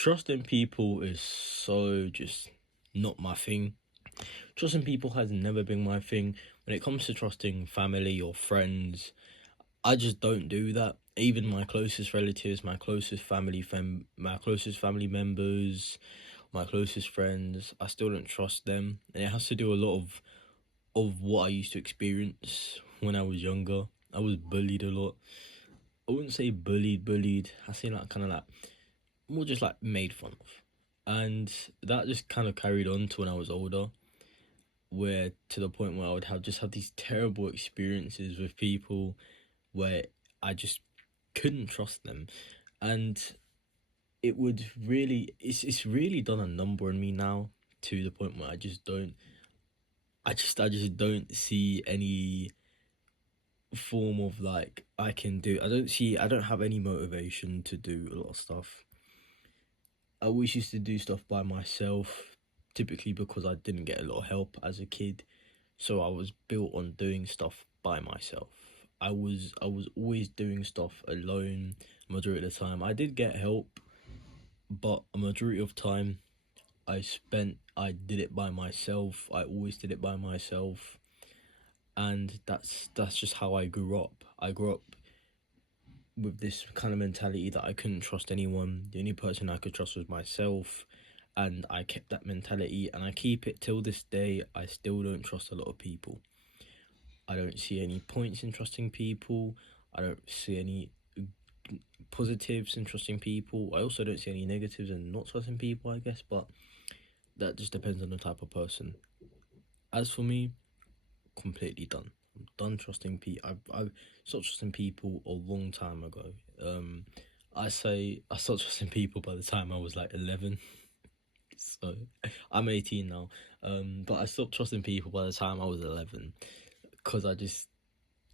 Trusting people is so just not my thing. Trusting people has never been my thing. When it comes to trusting family or friends, I just don't do that. Even my closest relatives, my closest family members, my closest friends, I still don't trust them. And it has to do a lot of what I used to experience when I was younger. I was bullied a lot. I wouldn't say bullied. I say like kind of like more just like made fun of. And that just kind of carried on to when I was older, where to the point where I would have these terrible experiences with people where I just couldn't trust them. And it would really it's really done a number on me now, to the point where I just don't see any form of like I don't have any motivation to do a lot of stuff. I always used to do stuff by myself, typically because I didn't get a lot of help as a kid. So I was built on doing stuff by myself. I was always doing stuff alone majority of the time. I did get help, but a majority of time I did it by myself. I always did it by myself. And that's just how I grew up. I grew up with this kind of mentality that I couldn't trust anyone. The only person I could trust was myself, and I kept that mentality, and I keep it till this day. I still don't trust a lot of people. I don't see any points in trusting people. I don't see any positives in trusting people. I also don't see any negatives in not trusting people, I guess, but that just depends on the type of person. As for me, completely done. I'm done trusting people. I've stopped trusting people a long time ago. Um, I say I stopped trusting people by the time I was like 11. So I'm 18 now. But I stopped trusting people by the time I was 11, because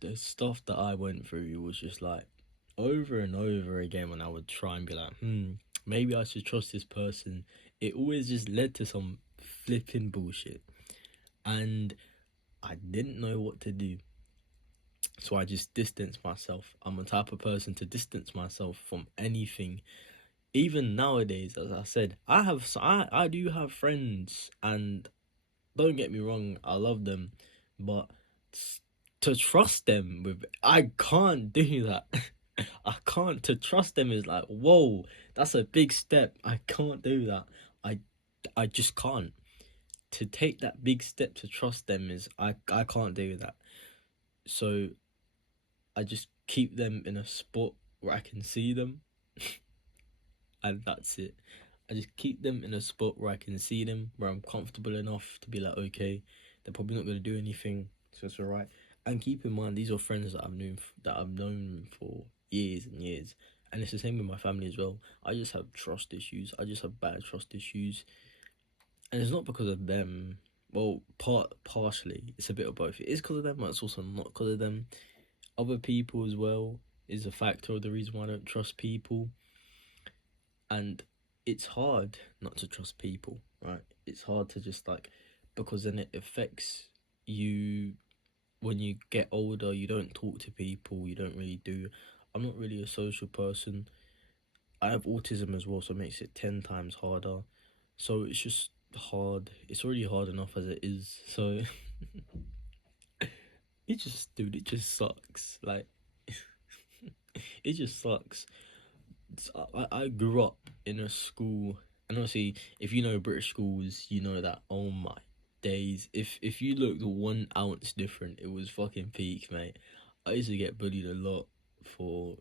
the stuff that I went through was just like over and over again. When I would try and be like, maybe I should trust this person, it always just led to some flipping bullshit. And I didn't know what to do. So I just distanced myself. I'm the type of person to distance myself from anything. Even nowadays, as I said, I do have friends, and don't get me wrong, I love them, but to trust them with, I can't do that. I can't. To trust them is like, whoa, that's a big step. I can't do that. I I just can't. To take that big step to trust them is, I can't do that. So I just keep them in a spot where I can see them, and that's it. I just keep them in a spot where I can see them, where I'm comfortable enough to be like, okay, they're probably not gonna do anything, so it's alright. And keep in mind, these are friends that I've known for years and years, and it's the same with my family as well. I just have trust issues. I just have bad trust issues, and it's not because of them. Well, partially, it's a bit of both. It is because of them, but it's also not because of them. Other people as well is a factor of the reason why I don't trust people. And it's hard not to trust people, right? It's hard to just like, because then it affects you when you get older. You don't talk to people, you don't really do. I'm not really a social person. I have autism as well, so it makes it 10 times harder. So it's just hard. It's already hard enough as it is. So it just sucks. Like, it just sucks. I grew up in a school, and obviously, if you know British schools, you know that. Oh my days! If you looked 1 ounce different, it was fucking peak, mate. I used to get bullied a lot for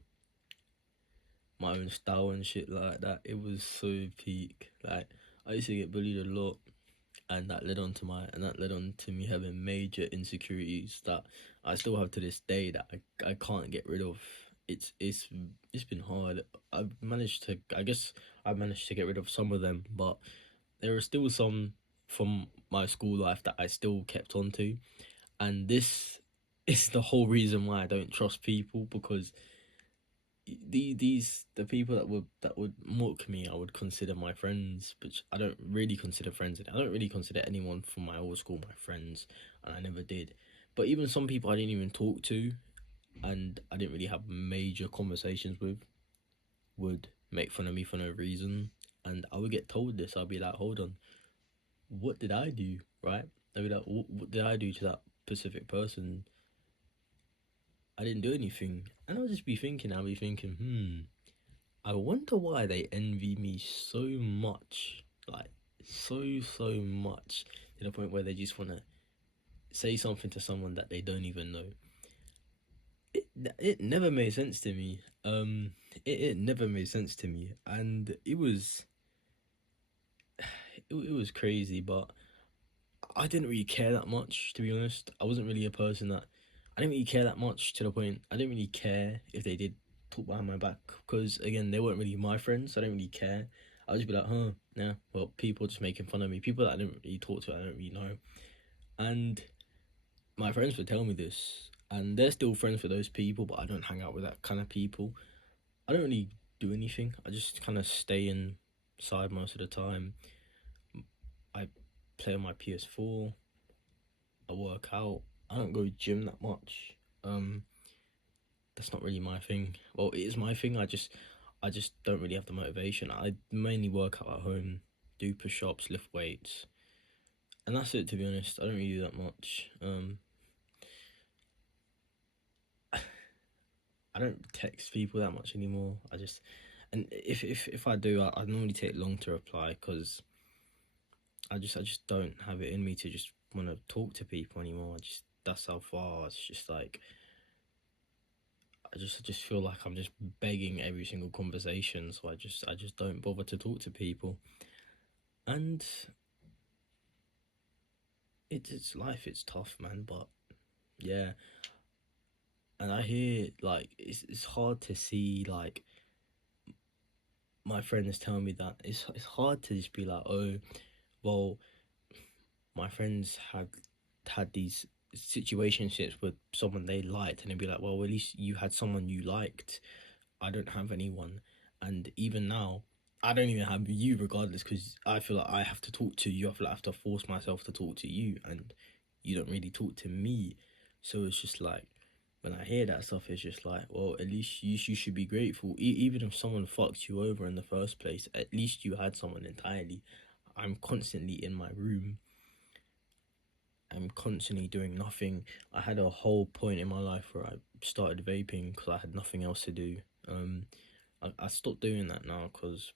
my own style and shit like that. It was so peak. Like, I used to get bullied a lot, and that led on to me having major insecurities that I still have to this day, that I can't get rid of. It's been hard. I guess I've managed to get rid of some of them, but there are still some from my school life that I still kept on to. And this is the whole reason why I don't trust people, because the people that would mock me, I would consider my friends, but I don't really consider friends. I don't really consider anyone from my old school my friends, and I never did. But even some people I didn't even talk to, and I didn't really have major conversations with, would make fun of me for no reason. And I would get told this. I'll be like, hold on, what did I do, right? I'll be like, what did I do to that specific person? I didn't do anything. And I'll be thinking, I wonder why they envy me so much. Like, so much. To the point where they just want to say something to someone that they don't even know. It never made sense to me. It never made sense to me. And it was crazy, but I didn't really care that much, to be honest. I wasn't really a person that I didn't really care that much, to the point I didn't really care if they did talk behind my back, because again, they weren't really my friends, so I didn't really care. I'd just be like, huh, yeah, well, people just making fun of me, people that I didn't really talk to, I don't really know. And my friends would tell me this, and they're still friends with those people, but I don't hang out with that kind of people. I don't really do anything. I just kind of stay inside most of the time. I play on my PS4. I work out. I don't go gym that much. Um, that's not really my thing. Well, it is my thing. I just don't really have the motivation. I mainly work out at home, do push-ups, lift weights, and that's it. To be honest, I don't really do that much. I don't text people that much anymore. And if I do, I normally take long to reply, because I just don't have it in me to just want to talk to people anymore. That's how far. It's just like I just feel like I'm just begging every single conversation, so I just don't bother to talk to people. And it's life. It's tough, man. But yeah, and I hear like it's hard to see, like, my friends tell me that it's hard to just be like, oh, well, my friends had these situationships with someone they liked, and they'd be like, well, at least you had someone you liked. I don't have anyone. And even now, I don't even have you, regardless, because I feel like I have to talk to you. I feel like I have to force myself to talk to you, and you don't really talk to me. So it's just like, when I hear that stuff, it's just like, well, at least you should be grateful. Even if someone fucked you over in the first place, at least you had someone entirely. I'm constantly in my room. I'm constantly doing nothing. I had a whole point in my life where I started vaping because I had nothing else to do. I stopped doing that now because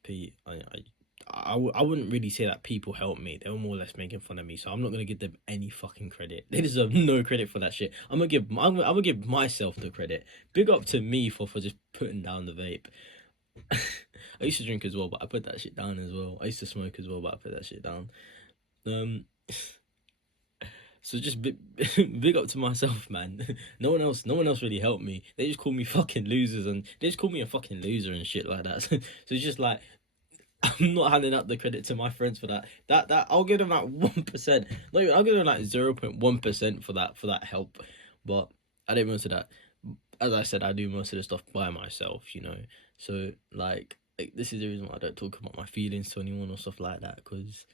I wouldn't really say that people helped me. They were more or less making fun of me, so I'm not gonna give them any fucking credit. They deserve no credit for that shit. I'm gonna give myself the credit. Big up to me for just putting down the vape. I used to drink as well, but I put that shit down as well. I used to smoke as well, but I put that shit down. Um, so just big up to myself, man. No one else really helped me. They just call me fucking losers, and they just call me a fucking loser and shit like that. So it's just like, I'm not handing out the credit to my friends for that. That I'll give them like 1%. No, I'll give them like 0.1% for that help. But I did most of that. As I said, I do most of the stuff by myself, you know. So like this is the reason why I don't talk about my feelings to anyone or stuff like that, because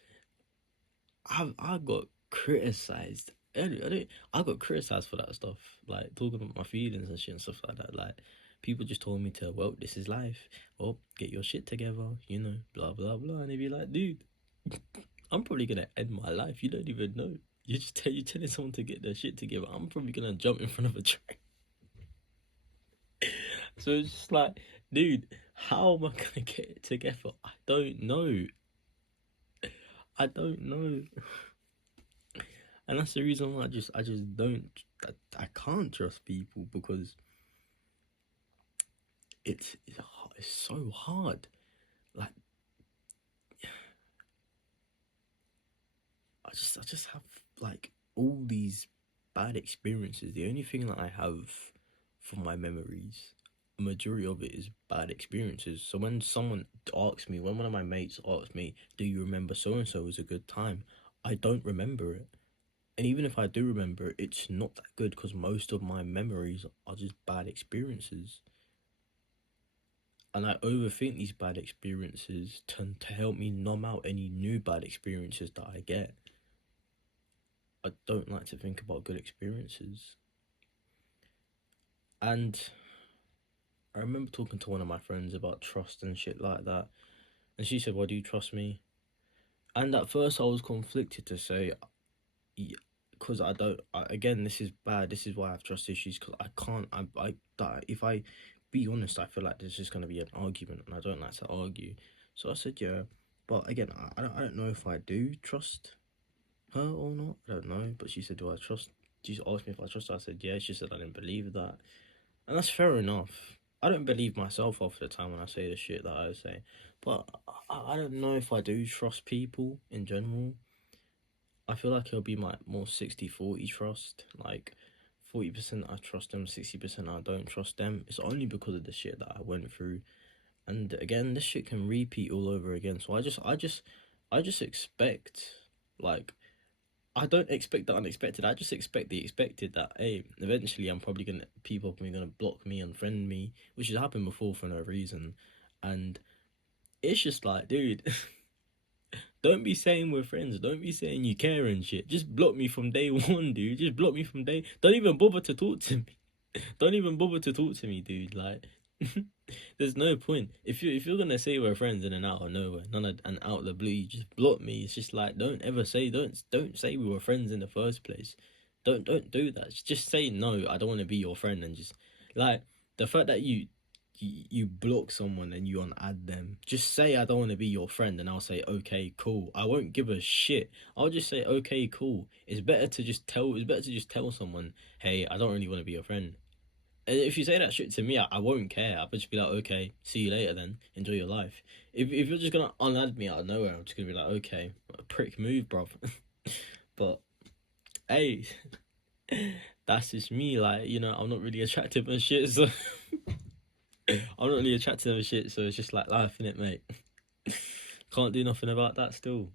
I got criticized. I got criticized for that stuff, like talking about my feelings and shit and stuff like that. Like, people just told me to, well, this is life. Well, get your shit together, you know, blah blah blah. And they be like, dude, I'm probably gonna end my life. You don't even know. You telling someone to get their shit together. I'm probably gonna jump in front of a train. So it's just like, dude, how am I gonna get it together? I don't know. I don't know. And that's the reason why I just don't I can't trust people, because it's so hard. Like, I just have like all these bad experiences. The only thing that I have from my memories, a majority of it is bad experiences. So when someone asks me, when one of my mates asks me, do you remember so and so was a good time? I don't remember it. And even if I do remember it, it's not that good, because most of my memories are just bad experiences. And I overthink these bad experiences to help me numb out any new bad experiences that I get. I don't like to think about good experiences. And I remember talking to one of my friends about trust and shit like that. And she said, "Why do you trust me?" And at first, I was conflicted to say, because I don't. Again, this is bad. This is why I have trust issues. Because I can't. If I be honest, I feel like there's just gonna be an argument, and I don't like to argue. So I said, yeah. But again, I don't know if I do trust her or not. I don't know. But she said, do I trust? She asked me if I trust her. I said, yeah. She said I didn't believe that, and that's fair enough. I don't believe myself half the time when I say the shit that I say, but I don't know if I do trust people in general. I feel like it'll be my more 60-40 trust. Like 40% I trust them, 60% I don't trust them. It's only because of the shit that I went through. And again, this shit can repeat all over again. So I just expect, like, I don't expect the unexpected. I just expect the expected, that hey, eventually people are probably gonna block me, unfriend me, which has happened before for no reason. And it's just like, dude, don't be saying we're friends. Don't be saying you care and shit. Just block me from day one, dude. Just block me from day. Don't even bother to talk to me. Don't even bother to talk to me, dude. Like, there's no point. If you're gonna say we're friends and then out of nowhere, and out of the blue, you just block me. It's just like, don't say we were friends in the first place. Don't do that. Just say no. I don't want to be your friend, and just like the fact that you block someone and you unadd them. Just say I don't want to be your friend, and I'll say okay, cool. I won't give a shit. I'll just say okay, cool. It's better to just tell. It's better to just tell someone, hey, I don't really want to be your friend. And if you say that shit to me, I won't care. I'll just be like, okay, see you later then. Enjoy your life. If you're just gonna unadd me out of nowhere, I'm just gonna be like, okay, prick move, bruv. But hey, that's just me. Like, I'm not really attractive and shit, so I'm not really attractive and shit. So it's just like life, innit, mate? Can't do nothing about that still.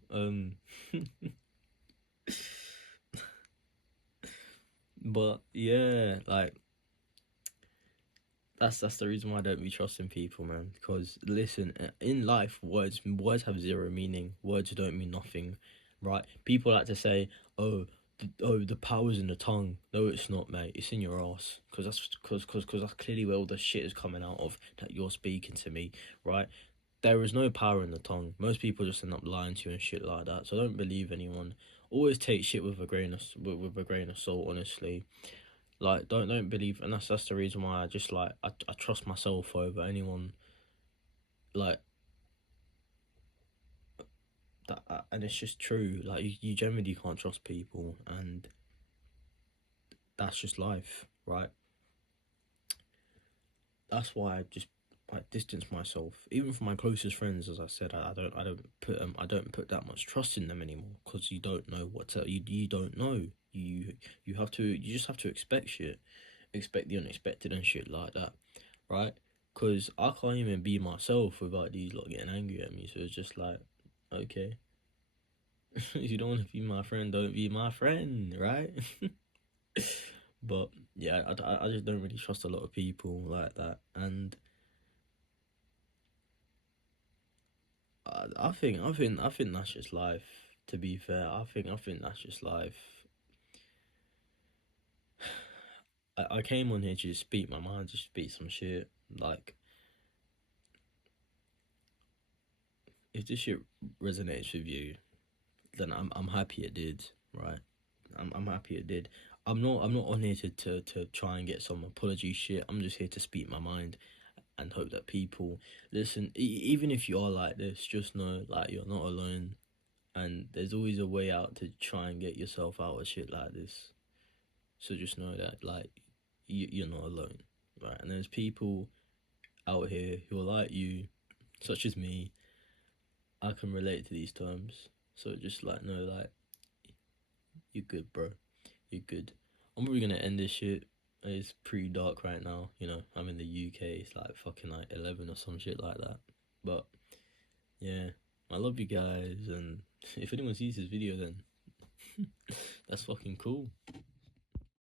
But yeah, like that's the reason why I don't be trusting people, man. Because listen, in life, words have zero meaning. Words don't mean nothing, right? People like to say, "Oh, the power's in the tongue." No, it's not, mate. It's in your ass. Because that's clearly where all the shit is coming out of that you're speaking to me, right? There is no power in the tongue. Most people just end up lying to you and shit like that. So don't believe anyone. Always take shit with a grain of salt. Honestly, like don't believe, and that's the reason why I just like I trust myself over anyone, like that, and it's just true. Like you generally can't trust people, and that's just life, right? That's why I just like distance myself, even from my closest friends. As I said, I don't put that much trust in them anymore, because you don't know you don't know. You just have to expect shit, expect the unexpected and shit like that, right? Because I can't even be myself without these lot getting angry at me. So it's just like, okay, if you don't want to be my friend, don't be my friend, right? But yeah, I just don't really trust a lot of people like that, and I think that's just life. To be fair, I think that's just life. I came on here to just speak my mind, just speak some shit. Like, if this shit resonates with you, then I'm happy it did, right? I'm happy it did. I'm not on here to try and get some apology shit. I'm just here to speak my mind and hope that people listen. Even if you are like this, just know like you're not alone, and there's always a way out to try and get yourself out of shit like this. So just know that like you're not alone, right? And there's people out here who are like you, such as me. I can relate to these terms. So just like know like you're good, bro. You're good. I'm probably gonna end this shit. It's pretty dark right now. I'm in the UK. It's like fucking like 11 or some shit like that. But yeah, I love you guys, and if anyone sees this video, then that's fucking cool.